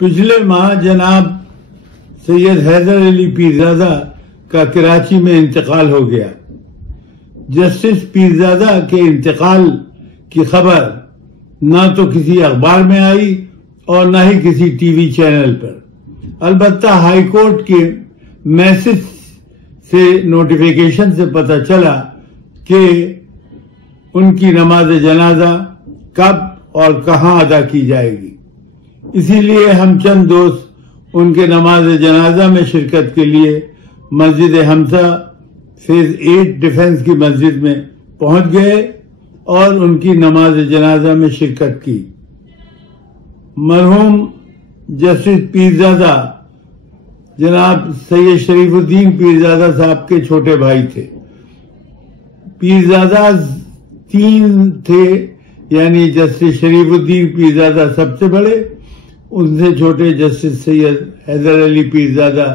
पिछले माह जनाब सैयद हैदर अली पीरजादा का कराची में इंतकाल हो गया। जस्टिस पीरजादा के इंतकाल की खबर ना तो किसी अखबार में आई और ना ही किसी टीवी चैनल पर। अलबत्ता हाई कोर्ट के मैसेज से नोटिफिकेशन से पता चला कि उनकी नमाज जनाजा कब और कहां अदा की जाएगी। इसीलिए हम चंद दोस्त उनके नमाज जनाजा में शिरकत के लिए मस्जिद हमसा फेज 8 डिफेंस की मस्जिद में पहुंच गए और उनकी नमाज जनाजा में शिरकत की। मरहूम जस्टिस पीरजादा जनाब सैयद शरीफुद्दीन पीरजादा साहब के छोटे भाई थे। पीरजादा 3 थे, यानी जस्टिस शरीफुद्दीन पीरजादा सबसे बड़े, उनसे छोटे जस्टिस सैयद हैदर अली पीरजादा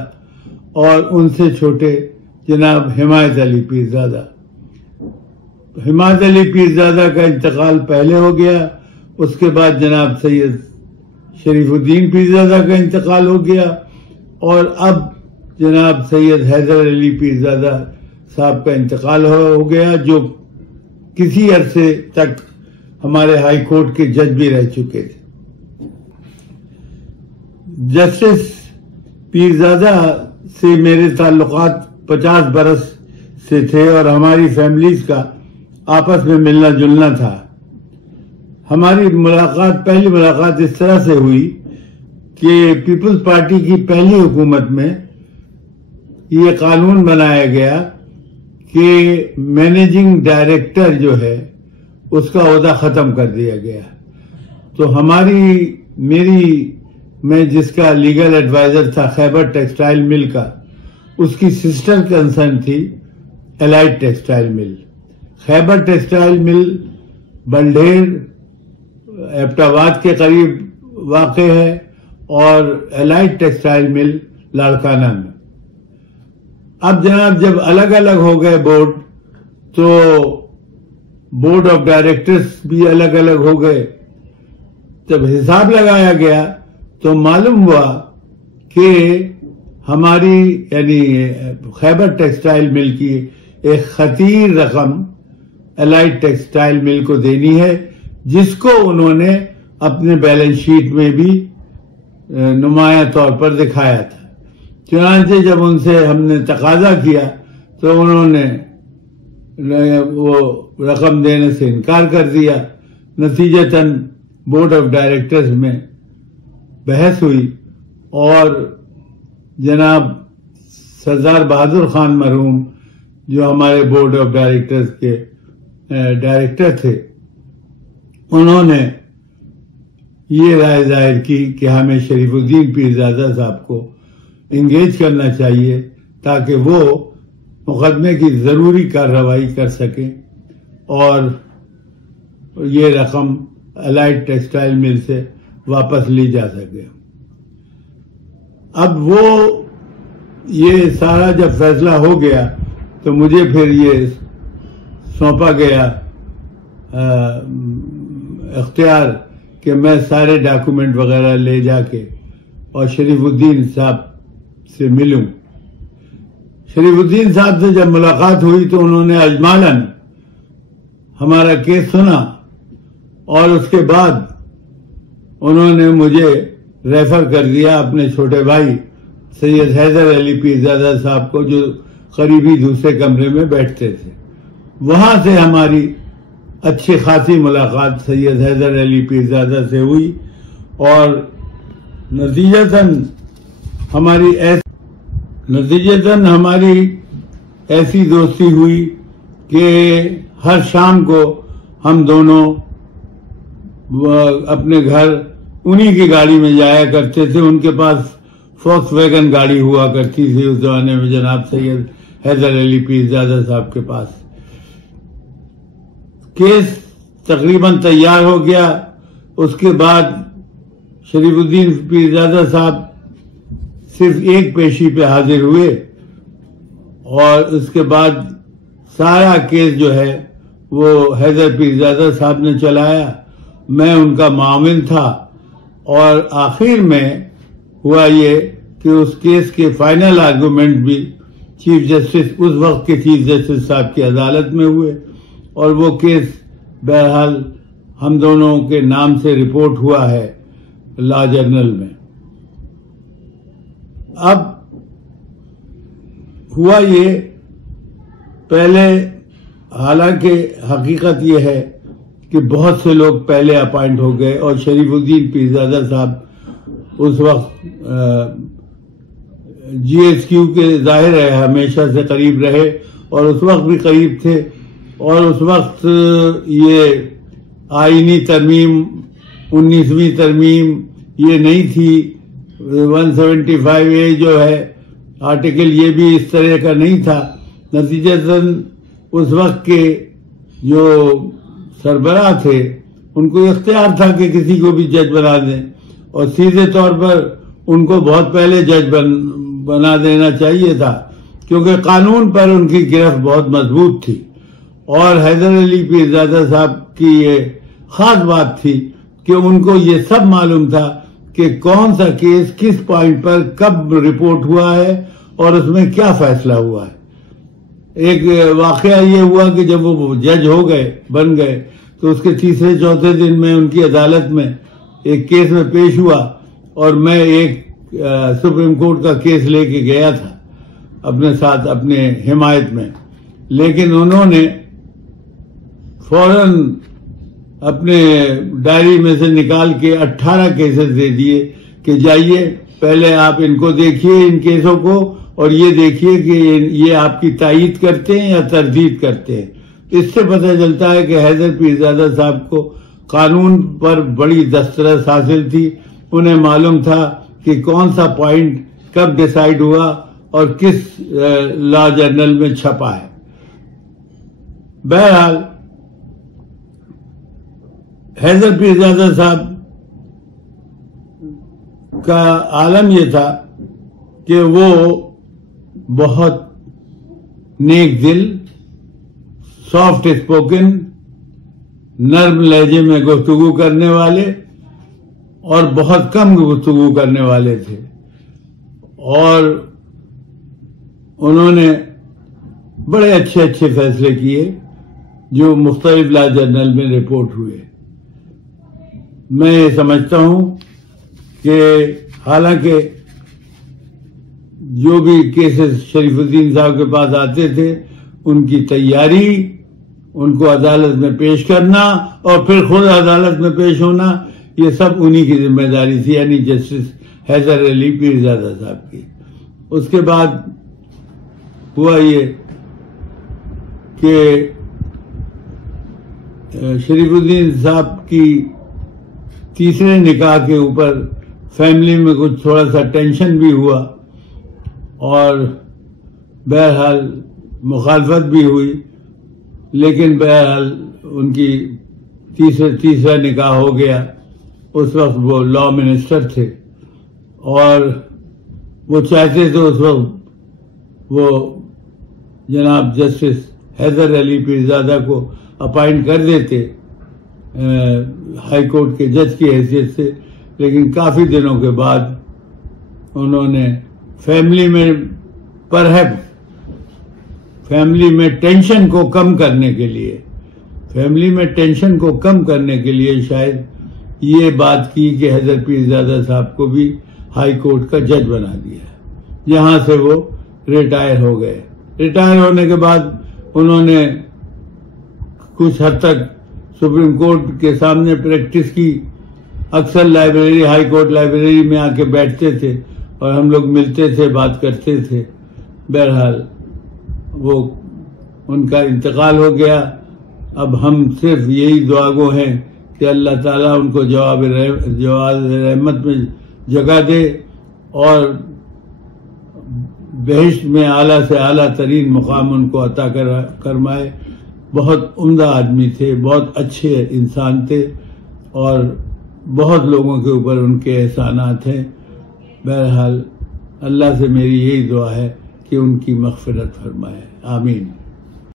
और उनसे छोटे जनाब हिमायत अली पीरजादा। हिमायत अली पीरजादा का इंतकाल पहले हो गया, उसके बाद जनाब सैयद शरीफुद्दीन पीरजादा का इंतकाल हो गया और अब जनाब सैयद हैदर अली पीरजादा साहब का इंतकाल हो गया, जो किसी अरसे तक हमारे हाई कोर्ट के जज भी रह चुके थे। जस्टिस पीरजादा से मेरे ताल्लुकात 50 बरस से थे और हमारी फैमिलीज का आपस में मिलना जुलना था। हमारी पहली मुलाकात इस तरह से हुई कि पीपल्स पार्टी की पहली हुकूमत में ये कानून बनाया गया कि मैनेजिंग डायरेक्टर जो है उसका ओहदा खत्म कर दिया गया। तो मैं जिसका लीगल एडवाइजर था खैबर टेक्सटाइल मिल का, उसकी सिस्टर कंसर्न थी elite textile mill. Khyber textile mill Baldher Abbottabad के करीब वाक़ है और एलाइट टेक्सटाइल मिल लाड़काना में। अब जनाब जब अलग अलग हो गए बोर्ड, तो बोर्ड ऑफ डायरेक्टर्स भी अलग अलग हो गए। जब हिसाब लगाया गया तो मालूम हुआ कि हमारी यानी खैबर टेक्सटाइल मिल की एक खतीर रकम एलाइट टेक्सटाइल मिल को देनी है, जिसको उन्होंने अपने बैलेंस शीट में भी नुमाया तौर पर दिखाया था। चुनांचे जब उनसे हमने तकाजा किया तो उन्होंने वो रकम देने से इनकार कर दिया। नतीजतन बोर्ड ऑफ डायरेक्टर्स में बहस हुई और जनाब सरदार बहादुर खान मरहूम जो हमारे बोर्ड ऑफ डायरेक्टर्स के डायरेक्टर थे, उन्होंने ये राय जाहिर की कि हमें शरीफुद्दीन पीरजादा साहब को इंगेज करना चाहिए ताकि वो मुकदमे की जरूरी कार्रवाई कर सकें और ये रकम एलाइट टेक्सटाइल मिल से वापस ली जा सके। अब ये सारा जब फैसला हो गया तो मुझे फिर ये सौंपा गया इख्तियार कि मैं सारे डॉक्यूमेंट वगैरह ले जाके और शरीफुद्दीन साहब से मिलूं। शरीफुद्दीन साहब से जब मुलाकात हुई तो उन्होंने अजमालन हमारा केस सुना और उसके बाद उन्होंने मुझे रेफर कर दिया अपने छोटे भाई सैयद हैदर अली पीरजादा साहब को, जो करीबी दूसरे कमरे में बैठते थे। वहां से हमारी अच्छी खासी मुलाकात सैयद हैदर अली पीरजादा से हुई और नतीजतन हमारी ऐसी दोस्ती हुई कि हर शाम को हम दोनों अपने घर उन्हीं की गाड़ी में जाया करते थे। उनके पास फॉक्सवैगन गाड़ी हुआ करती थी उस जमाने में जनाब सैयद हैदर अली पीरजादा साहब के पास। केस तकरीबन तैयार हो गया। उसके बाद शरीफुद्दीन पीरजादा साहब सिर्फ एक पेशी पे हाजिर हुए और उसके बाद सारा केस जो है वो हैदर पीरजादा साहब ने चलाया। मैं उनका माविन था और आखिर में ہوا یہ کہ اس کیس کے فائنل آرگومنٹ بھی چیف جسٹس اس وقت کے چیف جسٹس صاحب کی عدالت میں ہوئے اور وہ کیس بہرحال ہم دونوں کے نام سے رپورٹ ہوا ہے لا جرنل میں۔ اب ہوا یہ، پہلے حالانکہ حقیقت یہ ہے کہ بہت سے لوگ پہلے اپائنٹ ہو گئے اور شریف الدین پیرزادہ صاحب اس وقت جی ایس کیو کے ظاہر ہے ہمیشہ سے قریب رہے اور اس وقت بھی قریب تھے، اور اس وقت یہ آئینی ترمیم 19ویں ترمیم یہ نہیں تھی، 175A جو ہے آرٹیکل یہ بھی اس طرح کا نہیں تھا، نتیجتاً اس وقت کے جو سربراہ تھے ان کو اختیار تھا کہ کسی کو بھی جج بنا دیں، اور سیدھے طور پر ان کو بہت پہلے جج بنا دینا چاہیے تھا، کیونکہ قانون پر ان کی گرفت بہت مضبوط تھی۔ اور حیدر علی پیرزادہ صاحب کی یہ خاص بات تھی کہ ان کو یہ سب معلوم تھا کہ کون سا کیس کس پوائنٹ پر کب رپورٹ ہوا ہے اور اس میں کیا فیصلہ ہوا ہے۔ ایک واقعہ یہ ہوا کہ جب وہ جج ہو گئے، بن گئے، تو اس کے تیسرے چوتھے دن میں ان کی عدالت میں ایک کیس میں پیش ہوا اور میں ایک سپریم کورٹ کا کیس لے کے گیا تھا اپنے ساتھ اپنے حمایت میں، لیکن انہوں نے فوراً اپنے ڈائری میں سے نکال کے 18 کیسز دے دیے کہ جائیے پہلے آپ ان کو دیکھیے ان کیسوں کو، اور یہ دیکھیے کہ یہ آپ کی تائید کرتے ہیں یا تردید کرتے ہیں۔ اس سے پتہ چلتا ہے کہ حیدر پیرزادہ صاحب کو قانون پر بڑی دسترس حاصل تھی، انہیں معلوم تھا کہ کون سا پوائنٹ کب ڈیسائیڈ ہوا اور کس لا جرنل میں چھپا ہے۔ بہرحال حیدر پیرزادہ صاحب کا عالم یہ تھا کہ وہ بہت نیک دل، سافٹ اسپوکن، نرم لہجے میں گفتگو کرنے والے اور بہت کم گفتگو کرنے والے تھے، اور انہوں نے بڑے اچھے فیصلے کیے جو مختلف لا جرنل میں رپورٹ ہوئے۔ میں یہ سمجھتا ہوں کہ حالانکہ جو بھی کیسز شریف الدین صاحب کے پاس آتے تھے ان کی تیاری، ان کو عدالت میں پیش کرنا اور پھر خود عدالت میں پیش ہونا، یہ سب انہی کی ذمہ داری تھی، یعنی جسٹس حیدر علی پیرزادہ صاحب کی۔ اس کے بعد ہوا یہ کہ شریف الدین صاحب کی تیسرے نکاح کے اوپر فیملی میں کچھ تھوڑا سا ٹینشن بھی ہوا اور بہرحال مخالفت بھی ہوئی، لیکن بہرحال ان کی تیسرا نکاح ہو گیا۔ اس وقت وہ لا منسٹر تھے اور وہ چاہتے تو اس وقت وہ جناب جسٹس حیدر علی پیرزادہ کو اپائنٹ کر دیتے ہائی کورٹ کے جج کی حیثیت سے، لیکن کافی دنوں کے بعد انہوں نے فیملی میں ٹینشن کو کم کرنے کے لیے شاید یہ بات کی کہ حیدر پیرزادہ صاحب کو بھی ہائی کورٹ کا جج بنا دیا، جہاں سے وہ ریٹائر ہو گئے۔ ریٹائر ہونے کے بعد انہوں نے کچھ حد تک سپریم کورٹ کے سامنے پریکٹس کی، اکثر لائبریری، ہائی کورٹ لائبریری میں آ کے بیٹھتے تھے اور ہم لوگ ملتے تھے، بات کرتے تھے۔ بہرحال وہ ان کا انتقال ہو گیا۔ اب ہم صرف یہی دعا گو ہیں کہ اللہ تعالیٰ ان کو جواب رحمت میں جگہ دے اور بہشت میں اعلیٰ سے اعلیٰ ترین مقام ان کو عطا فرمائے۔ بہت عمدہ آدمی تھے، بہت اچھے انسان تھے اور بہت لوگوں کے اوپر ان کے احسانات ہیں۔ بہرحال اللہ سے میری یہی دعا ہے کہ ان کی مغفرت فرمائے، آمین۔